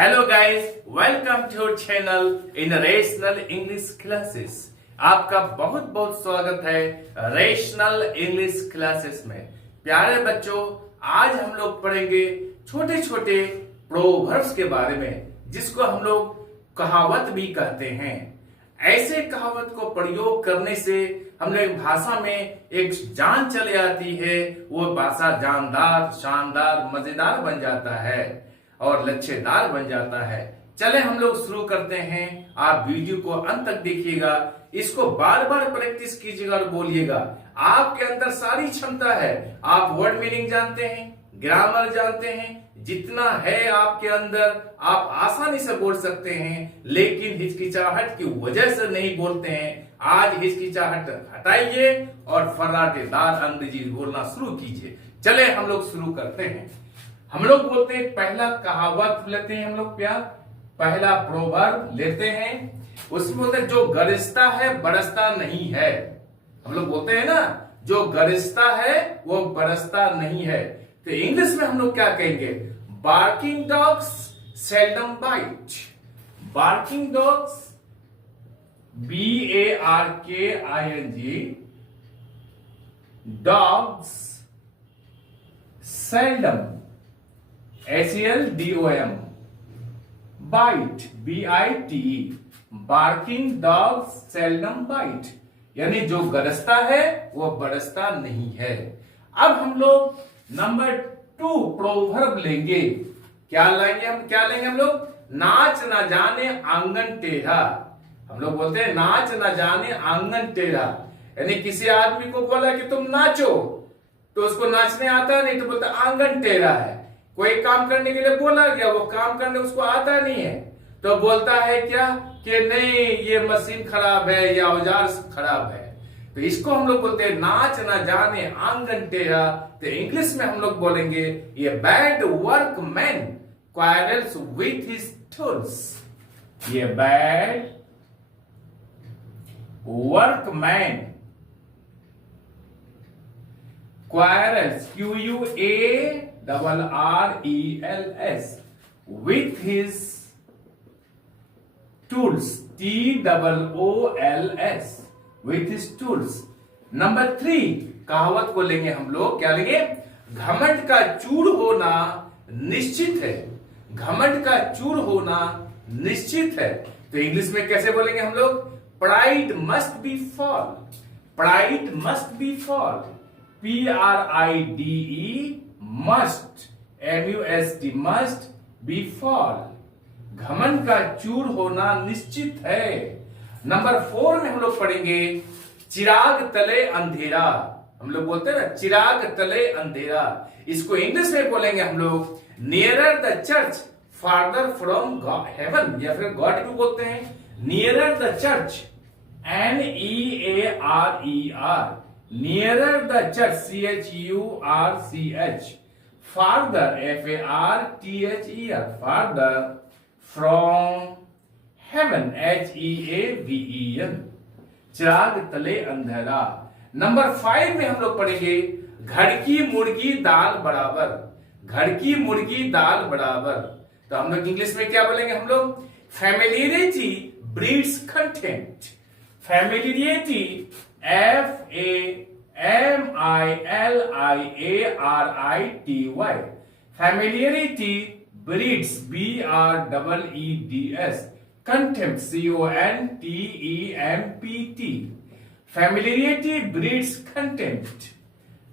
Hello guys, welcome to our channel in rational English classes. आपका बहुत बहुत स्वागत है रेशनल इंग्लिश क्लासेस में। प्यारे बच्चों, आज हम लोग पढ़ेंगे छोटे छोटे प्रोवर्ब्स के बारे में, जिसको हम लोग कहावत भी कहते हैं। ऐसे कहावत को प्रयोग करने से हमने भाषा में एक जान चली आती है। वो भाषा जानदार, शानदार, मजेदार बन जाता है और लच्छेदार बन जाता है। चले हम लोग शुरू करते हैं। आप वीडियो को अंत तक देखिएगा, इसको बार बार प्रैक्टिस कीजिएगा और बोलिएगा। आपके अंदर सारी क्षमता है। आप वर्ड मीनिंग जानते हैं, ग्रामर जानते हैं, जितना है आपके अंदर आप आसानी से बोल सकते हैं, लेकिन हिचकिचाहट की वजह से नहीं बोलते हैं। आज हिचकिचाहट हटाइए और फर्राटेदार अंग्रेजी बोलना शुरू कीजिए। चले हम लोग शुरू करते हैं। हम लोग बोलते हैं, पहला कहावत लेते हैं हम लोग, प्यार पहला प्रोवर्ब लेते हैं। उसमें बोलते हैं, जो गरजता है बरसता नहीं है। हम लोग बोलते हैं ना, जो गरजता है वो बरसता नहीं है। तो इंग्लिश में हम लोग क्या कहेंगे? Barking dogs seldom bite. Barking dogs, BARKING, dogs seldom, SELDOM, bite, BITE, barking dogs seldom bite, यानी जो गरजता है वो बरसता नहीं है। अब हम लोग नंबर 2 प्रोवर्ब लेंगे। क्या लेंगे हम लोग? नाच ना जाने आंगन टेढ़ा। हम लोग बोलते हैं नाच ना जाने आंगन टेढ़ा, यानी किसी आदमी को बोला कि तुम नाचो, तो उसको नाचने आता नहीं, तो बोलता आंगन टेढ़ा है। कोई काम करने के लिए बोला गया, वो काम करने उसको आता नहीं है, तो बोलता है क्या कि नहीं, ये मशीन खराब है या औजार खराब है। तो इसको हम लोग बोलते हैं नाच ना जाने आंगन टेढ़ा। तो इंग्लिश में हम लोग बोलेंगे, ये bad workman quarrels with his tools. ये bad workman quarrels, QUARRELS, with his tools, TOOLS, with his tools. Number 3 कहावत को लेंगे हम लोग। क्या लेंगे? घमंड का चूर होना निश्चित है। घमंड का चूर होना निश्चित है। तो इंग्लिश में कैसे बोलेंगे हम लोग? Pride must be fall. Pride must be fall, PRIDE, must, MUST, must be fall। घमंड का चूर होना निश्चित है। नंबर 4 में हम लोग पढ़ेंगे, चिराग तले अंधेरा। हम लोग बोलते हैं ना, चिराग तले अंधेरा। इसको इंग्लिश में बोलेंगे हम लोग, nearer the church farther from heaven, या फिर गॉड भी बोलते हैं। Nearer the church, NEARER, nearer the church, CHURCH, farther, FARTHER, farther from heaven, HEAVEN, चिराग तले अंधेरा। नंबर 5 में हम लोग पढ़ेंगे, घड़की मुर्गी दाल बराबर। घड़की मुर्गी दाल बराबर। तो हम लोग इंग्लिश में क्या बोलेंगे हम लोग? familiarity breeds contempt। familiarity, FAMILIARITY, familiarity breeds, BREEDS, contempt, CONTEMPT, familiarity breeds contempt।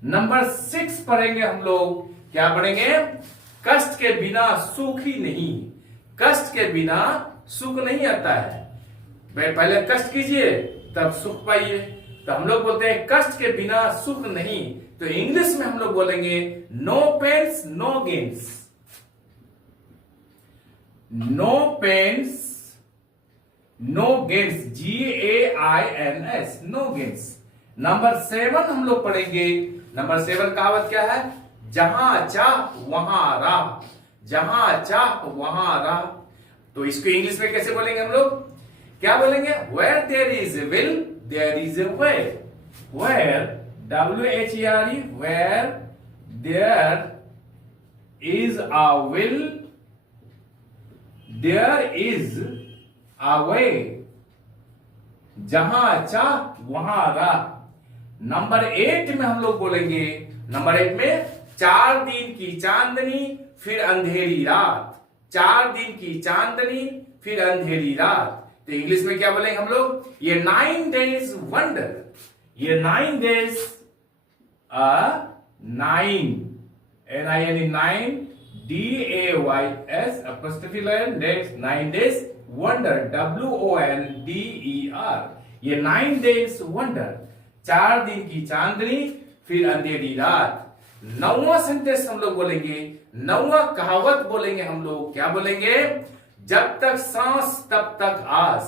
Number 6 पढ़ेंगे हम लोग। क्या पढ़ेंगे? कष्ट के बिना सुख ही नहीं। कष्ट के बिना सुख नहीं आता है। पहले कष्ट कीजिए तब सुख पाइए। तो हम लोग बोलते हैं कष्ट के बिना सुख नहीं। तो इंग्लिश में हम लोग बोलेंगे, no pains no gains. No pains no gains, GAINS, no gains. Number 7 हम लोग पढ़ेंगे। नंबर 7 कहावत क्या है? जहां चाह वहां राह। जहां चाह वहां राह। तो इसको इंग्लिश में कैसे बोलेंगे हम लोग? क्या बोलेंगे? Where there is a will, there is a way। Where, WHERE, where there is a will, there is a way, जहां चाह वहां राह। नंबर 8 में हम लोग बोलेंगे, नंबर 8 में 4 दिन की चांदनी फिर अंधेरी रात, 4 दिन की चांदनी फिर अंधेरी रात। तो इंग्लिश में क्या बोलेंगे हम लोग, ये 9 डेज वंडर, ये 9 days 9 NINE 9 DAYS apostrophe days 9 days wonder WONDER, ये 9 days wonder, 4 दिन की चांदनी फिर अंधेरी रात। 9वां सेंटेंस हम लोग बोलेंगे, 9वां कहावत बोलेंगे हम लोग, क्या बोलेंगे, जब तक सांस तब तक आस,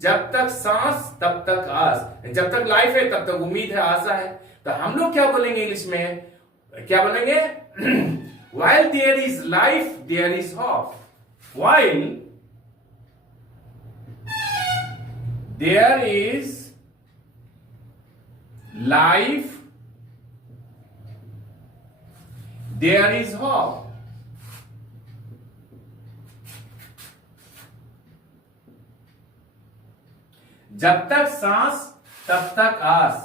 जब तक सांस तब तक आस, जब तक लाइफ है तब तक उम्मीद है, आशा है। तो हम लोग क्या बोलेंगे इंग्लिश में, क्या बोलेंगे, while there is life there is hope, while there is life there is hope। जब तक सांस तब तक आस।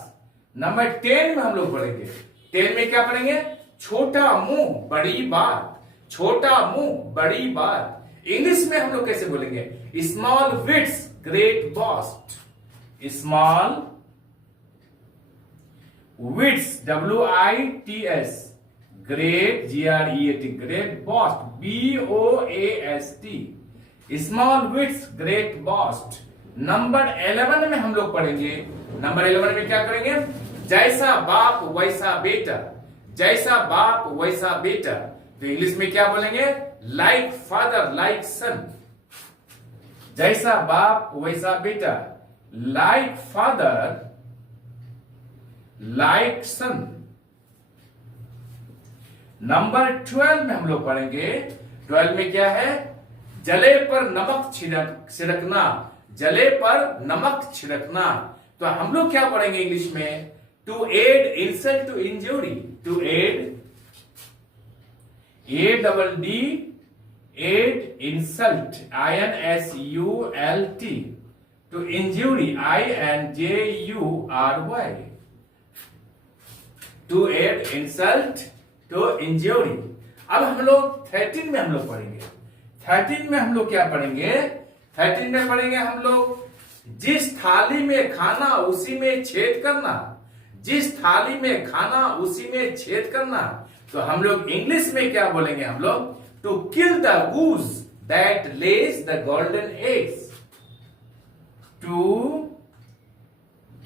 नंबर 10 में हम लोग पढ़ेंगे, 10 में क्या पढ़ेंगे, छोटा मुंह बड़ी बात, छोटा मुंह बड़ी बात। इंग्लिश में हम लोग कैसे बोलेंगे, small wits great boast, small wits WITS, great GREAT, great boast BOAST, small wits great boast. Number 11 में हम लोग पढ़ेंगे, नंबर 11 में क्या करेंगे, जैसा बाप वैसा बेटा, जैसा बाप वैसा बेटा। तो इंग्लिश में क्या बोलेंगे, लाइक फादर लाइक सन, जैसा बाप वैसा बेटा, लाइक फादर लाइक सन। नंबर 12 में हम लोग पढ़ेंगे, 12 में क्या है, जले पर नमक छिड़कना, जले पर नमक छिड़कना। तो हम लोग क्या पढ़ेंगे इंग्लिश में, to add insult to injury, to add ADD add insult INSULT, to injury INJURY, to add insult to injury. अब हम लोग 13 में हम लोग पढ़ेंगे, 13 में हम लोग क्या पढ़ेंगे, 13 में पढ़ेंगे हम लोग, जिस थाली में खाना उसी में छेद करना, जिस थाली में खाना उसी में छेद करना। तो हम लोग इंग्लिश में क्या बोलेंगे हम लोग, to kill the goose that lays the golden eggs, to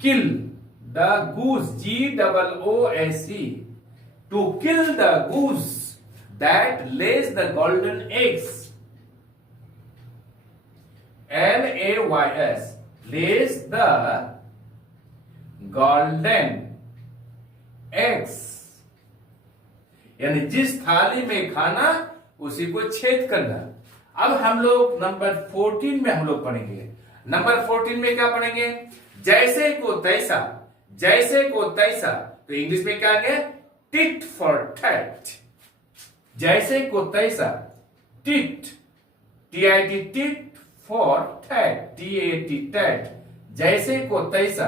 kill the goose GOOSE, to kill the goose that lays the golden eggs LAYS, lays the golden eggs, यानी जिस थाली में खाना उसी को छेद करना। अब हम लोग नंबर 14 में हम लोग पढ़ेंगे, नंबर 14 में क्या पढ़ेंगे, जैसे को तैसा, जैसे को तैसा। तो इंग्लिश में क्या है, टिट फॉर टैट, जैसे को तैसा, tit TIT tit for tat TAT tat, जैसे को तैसा।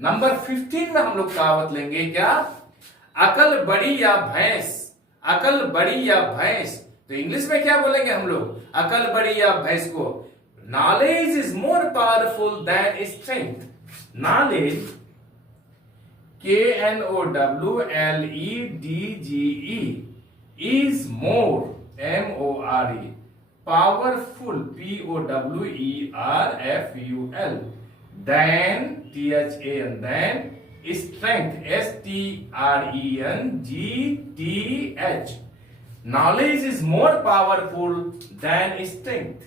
नंबर 15 में हम लोग कहावत लेंगे, क्या, अकल बड़ी या भैंस, अकल बड़ी या भैंस। तो इंग्लिश में क्या बोलेंगे हम लोग, अकल बड़ी या भैंस को, knowledge is more powerful than strength, knowledge KNOWLEDGE is more MORE powerful POWERFUL than THAN than strength STRENGTH, knowledge is more powerful than strength।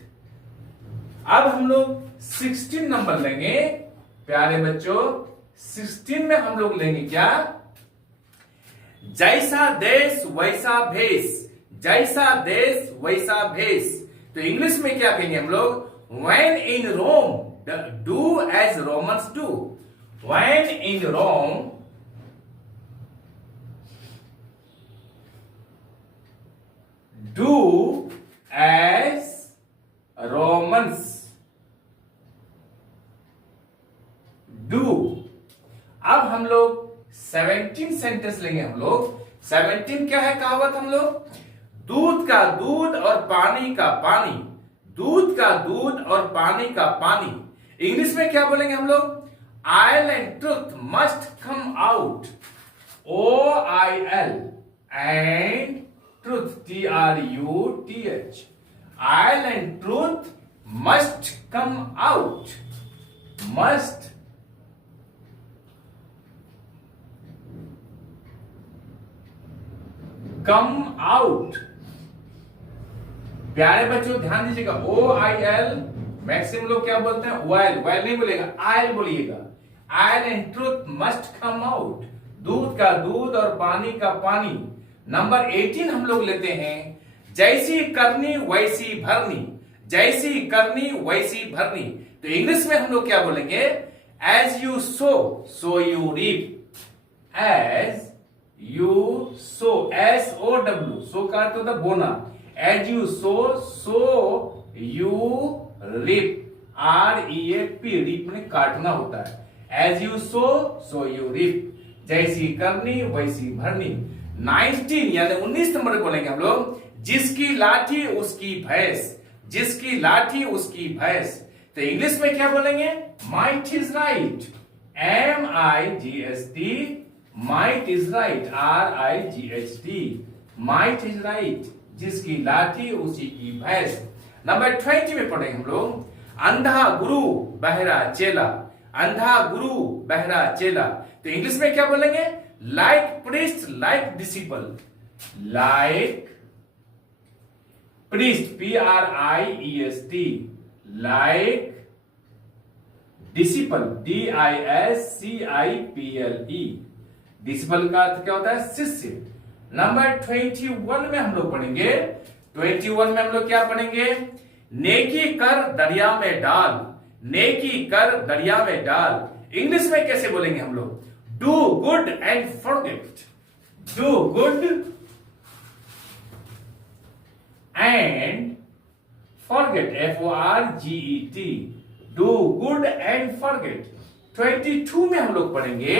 अब हम लोग 16 नंबर लेंगे प्यारे बच्चों, 16 में हम लोग लेंगे क्या, जैसा देश वैसा भेष, जैसा देश वैसा भेष। तो इंग्लिश में क्या कहेंगे हम लोग, when in Rome do as Romans do, when in Rome do as sentence लेंगे हम लोग। 17 क्या है कहावत हम लोग? दूध का दूध और पानी का पानी, दूध का दूध और पानी का पानी। इंग्लिश में क्या बोलेंगे हम लोग? Oil and truth must come out, OIL and truth, TRUTH, oil and truth must come out, must come out. प्यारे बच्चों ध्यान दीजिएगा, OIL मैक्सिमम लोग क्या बोलते हैं? ऑयल, ऑयल नहीं बोलेगा, आयल बोलिएगा। Oil and truth must come out, दूध का दूध और पानी का पानी। नंबर 18 हम लोग लेते हैं, जैसी करनी वैसी भरनी, जैसी करनी वैसी भरनी। तो इंग्लिश में हम लोग क्या बोलेंगे? As you sow so you reap, as you sow, SOW, sow का अर्थ होता है बोना। As you sow so you reap, REAP, reap में काटना होता है। As you sow so you reap, जैसी करनी वैसी भरनी। 19 यानी 19 नंबर बोलेंगे हम लोग, जिसकी लाठी उसकी भैंस, जिसकी लाठी उसकी भैंस। तो इंग्लिश में क्या बोलेंगे? Might is right, MIGHT, might is right, RIGHT, might is right, जिसकी लाठी उसी की भैंस। नंबर 20 में पढ़ेंगे हम लोग, अंधा गुरु बहरा चेला, अंधा गुरु बहरा चेला। तो इंग्लिश में क्या बोलेंगे? Like priest like disciple, like priest, PRIEST, like disciple, DISCIPLE, disciple का अर्थ क्या होता है? शिष्य। नंबर 21 में हम लोग पढ़ेंगे, 21 में हम लोग क्या पढ़ेंगे? नेकी कर दरिया में डाल, नेकी कर दरिया में डाल। इंग्लिश में कैसे बोलेंगे हम लोग? Do good and forget, do good and forget, FORGET, do good and forget. 22 में हम लोग पढ़ेंगे,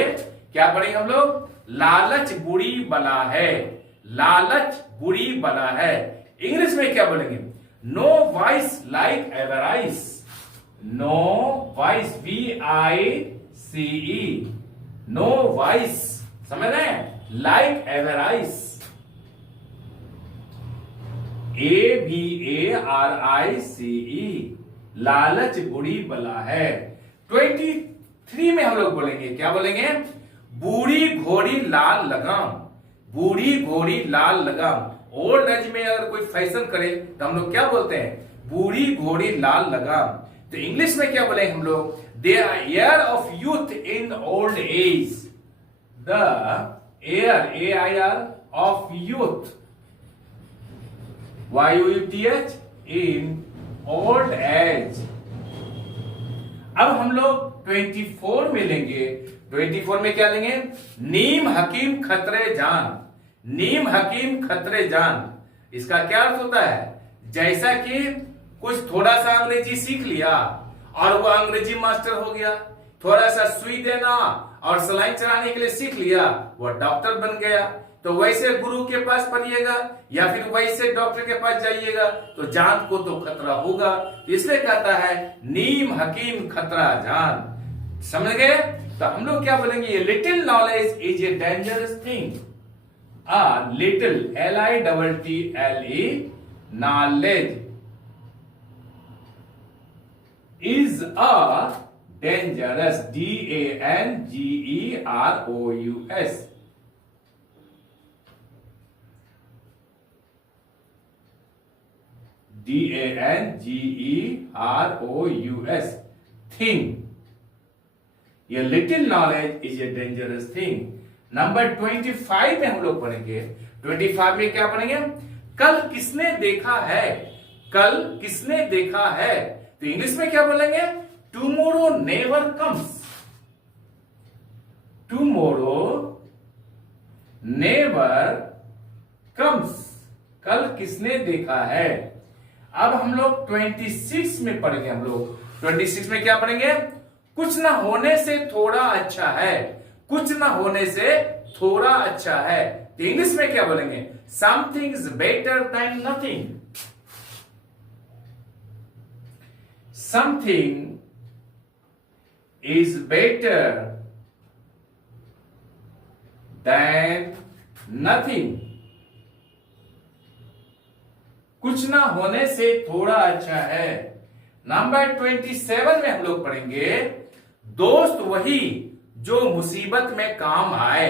क्या पढ़ेंगे हम लोग? लालच बुरी बला है, लालच बुरी बला है। इंग्लिश में क्या बोलेंगे? No vice like avarice, no vice, VICE, no vice, समझ रहे हैं? लाइक एवराइस, AVARICE, लालच बुरी बला है। 23 में हम लोग बोलेंगे, क्या बोलेंगे? बूढ़ी घोड़ी लाल लगाम, बूढ़ी घोड़ी लाल लगाम। ओल्ड एज में अगर कोई फैशन करे तो हम लोग क्या बोलते हैं? बूढ़ी घोड़ी लाल लगाम। तो इंग्लिश में क्या बोलेंगे हम लोग? The air of youth in old age, the air, AIR, of youth, YOUTH, in old age. अब हम लोग 24 में लेंगे, 24 में क्या लेंगे? नीम हकीम खतरे जान, नीम हकीम खतरे जान। इसका क्या अर्थ होता है? जैसा कि कुछ थोड़ा सा अंग्रेजी सीख लिया और वो अंग्रेजी मास्टर हो गया, थोड़ा सा सुई देना और सलाइन चलाने के लिए सीख लिया, वो डॉक्टर बन गया। तो वैसे गुरु के पास पढ़िएगा या फिर वैसे डॉक्टर के पास जाइएगा तो जान को तो खतरा होगा। इसलिए कहता है नीम हकीम खतरा जान। समझ गए? तो हम लोग क्या बोलेंगे? ये little knowledge is a dangerous thing, little, LITTLE, knowledge is a dangerous, DANGEROUS, DANGEROUS, thing। ये little knowledge is a dangerous thing. Number 25 में हम लोग पढ़ेंगे, 25 में क्या पढ़ेंगे? कल किसने देखा है, कल किसने देखा है। तो इंग्लिश में क्या बोलेंगे? Tomorrow never comes, tomorrow never comes, कल किसने देखा है। अब हम लोग 26 में पढ़ेंगे, हम लोग 26 में क्या पढ़ेंगे? कुछ ना होने से थोड़ा अच्छा है, कुछ ना होने से थोड़ा अच्छा है। तो इंग्लिश में क्या बोलेंगे? Something is better than nothing. Something is better than nothing. कुछ ना होने से थोड़ा अच्छा है। नंबर 27 में हम लोग पढ़ेंगे, दोस्त वही जो मुसीबत में काम आए।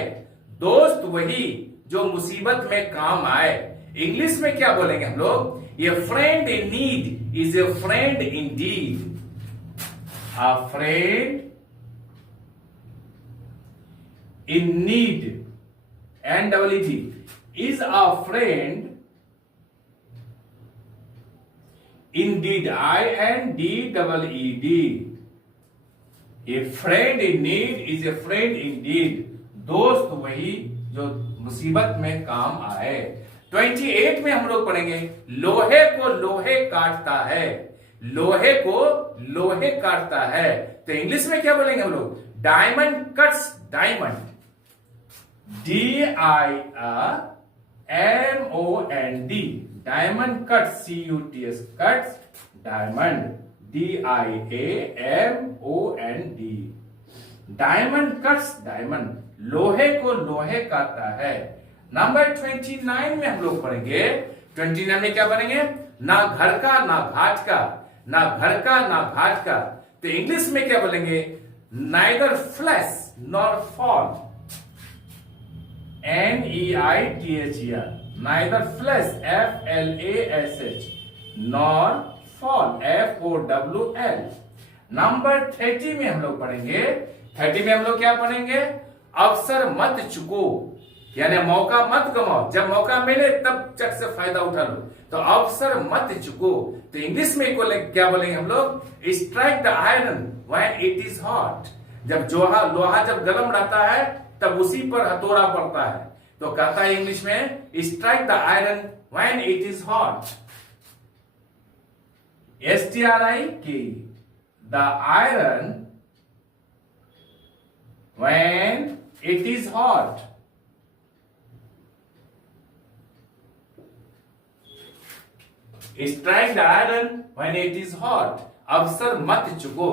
दोस्त वही जो मुसीबत में काम आए। इंग्लिश में क्या बोलेंगे हम लोग? A friend in need is a friend indeed. A friend in need, NEED, is a friend indeed, INDEED. A friend in need is a friend indeed. दोस्त वही जो मुसीबत में काम आए। 28 में हम लोग पढ़ेंगे, लोहे को लोहे काटता है। लोहे को लोहे काटता है। तो इंग्लिश में क्या बोलेंगे हम लोग? Diamond cuts diamond. DIAMOND, diamond cuts, CUTS, cuts diamond, DIAMOND, diamond cuts diamond, लोहे को लोहे काटता है। नंबर 29 में हम लोग पढ़ेंगे, 29 में क्या पढ़ेंगे? ना घर का ना घाट का, ना घर का ना घाट का। तो इंग्लिश में क्या बोलेंगे? Neither flash nor fall, NEITHER, neither flash, FLASH, nor fall, FOWL। Number 30 में हम लोग पढ़ेंगे, 30 में हम लोग क्या पढ़ेंगे? अवसर मत चुको, यानी मौका मत गवाओ। जब मौका मिले तब चट से फायदा उठा लो। तो अवसर मत चुको। तो इंग्लिश में क्या बोलेंगे हम लोग? Strike the iron when it is hot. जब लोहा जब गर्म रहता है तब उसी पर हथौड़ा पड़ता है। तो कहता है इंग्लिश में, strike the iron when it is hot. STRIK, the iron when it is hot. Strike the iron when it is hot. अवसर मत चुको।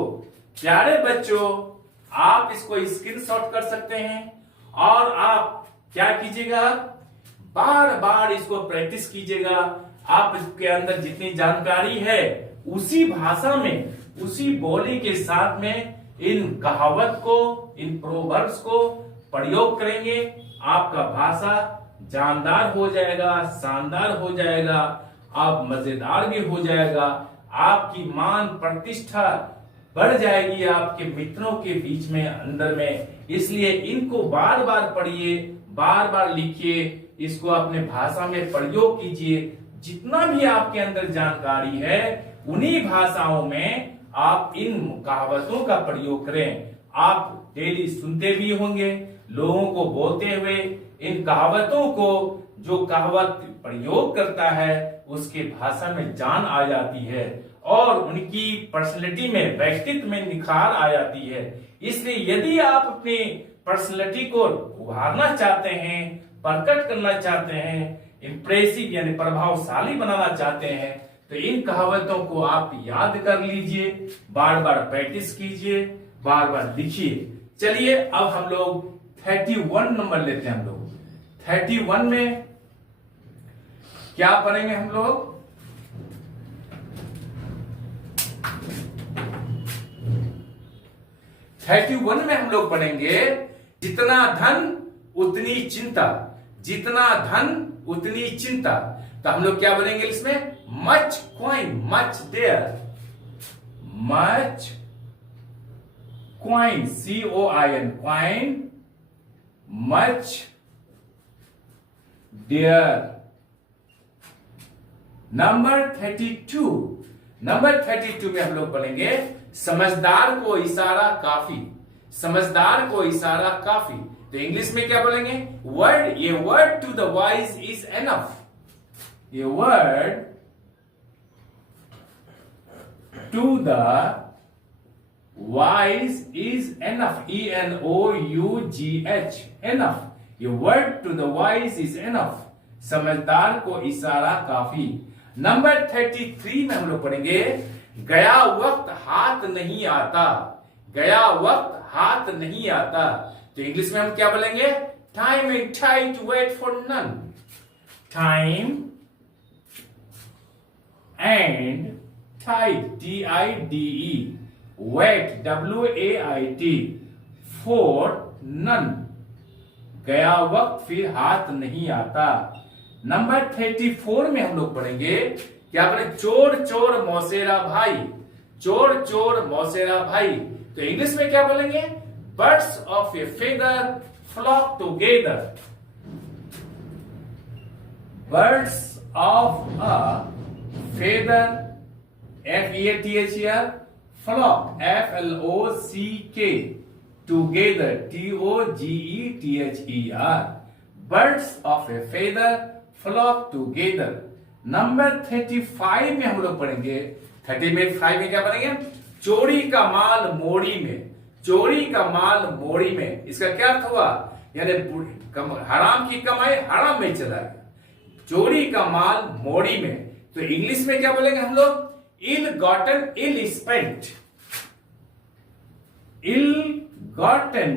प्यारे बच्चों, आप इसको स्क्रीनशॉट कर सकते हैं और आप क्या कीजिएगा? बार बार इसको प्रैक्टिस कीजिएगा। आप इसके अंदर जितनी जानकारी है उसी भाषा में, उसी बोली के साथ में इन कहावत को, इन प्रोवर्ब्स को प्रयोग करेंगे। आपका भाषा जानदार हो जाएगा, शानदार हो जाएगा, आप मजेदार भी हो जाएगा। आपकी मान प्रतिष्ठा बढ़ जाएगी आपके मित्रों के बीच में, अंदर में। इसलिए इनको बार बार पढ़िए, बार बार लिखिए, इसको अपने भाषा में प्रयोग कीजिए। जितना भी आपके अंदर जानकारी है उन्हीं भाषाओं में आप इन कहावतों का प्रयोग करें। आप डेली सुनते भी होंगे लोगों को बोलते हुए। इन कहावतों को जो कहावत प्रयोग करता है उसके भाषा में जान आ जाती है और उनकी पर्सनैलिटी में, व्यक्तित्व में निखार आ जाती है। इसलिए यदि आप अपनी पर्सनैलिटी को उभारना चाहते हैं, प्रकट करना चाहते हैं, इंप्रेसिव यानी प्रभावशाली बनाना चाहते हैं, तो इन कहावतों को आप याद कर लीजिए, बार बार प्रैक्टिस कीजिए, बार बार लिखिए। चलिए अब हम लोग 31 नंबर लेते हैं। हम लोग 31 में क्या पढ़ेंगे हम लोग? वन में हम लोग पढ़ेंगे, जितना धन उतनी चिंता, जितना धन उतनी चिंता। तो हम लोग क्या बोलेंगे इसमें? Much coin, much there, much coin, COIN, coin, much there. Number 32, number 32 में हम लोग बोलेंगे, समझदार को इशारा काफी, समझदार को इशारा काफी। तो इंग्लिश में क्या बोलेंगे? वर्ड, ये word to the wise is enough, ये word to the wise is enough, ENOUGH, enough. ये word to the wise is enough, समझदार को इशारा काफी। नंबर 33 में हम लोग पढ़ेंगे गया वक्त हाथ नहीं आता, गया वक्त हाथ नहीं आता। तो इंग्लिश में हम क्या बोलेंगे? Time and tide wait for none, time and tide TIDE, wait WAIT, for none, गया वक्त फिर हाथ नहीं आता। नंबर 34 में हम लोग पढ़ेंगे क्या पढ़ेंगे? चोर चोर मौसेरा भाई, चोर चोर मौसेरा भाई। तो इंग्लिश में क्या बोलेंगे? Birds of a feather flock together, birds of a feather FEATHER, flock FLOCK, together TOGETHER, birds of a feather flock together. Number 35 में हम लोग पढ़ेंगे, 35 में क्या पढ़ेंगे? चोरी का माल मोड़ी में, चोरी का माल मोड़ी में। इसका क्या अर्थ हुआ? यानी हराम की कमाई हराम में चला गया, चोरी का माल मोड़ी में। तो इंग्लिश में क्या बोलेंगे हम लोग? इल गॉटन इल स्पेंट, इल गॉटन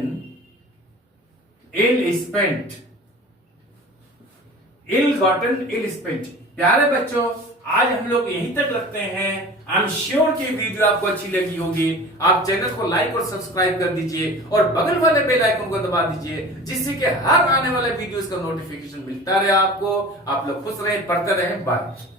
इल स्पेंट, इल गॉटन इल स्पेंट। प्यारे बच्चों, आज हम लोग यहीं तक रखते हैं। आई एम श्योर कि वीडियो आपको अच्छी लगी होगी। आप चैनल को लाइक और सब्सक्राइब कर दीजिए और बगल वाले बेल आइकन को दबा दीजिए, जिससे कि हर आने वाले वीडियोस का नोटिफिकेशन मिलता रहे आपको। आप लोग खुश रहे, पढ़ते रहे। बाय।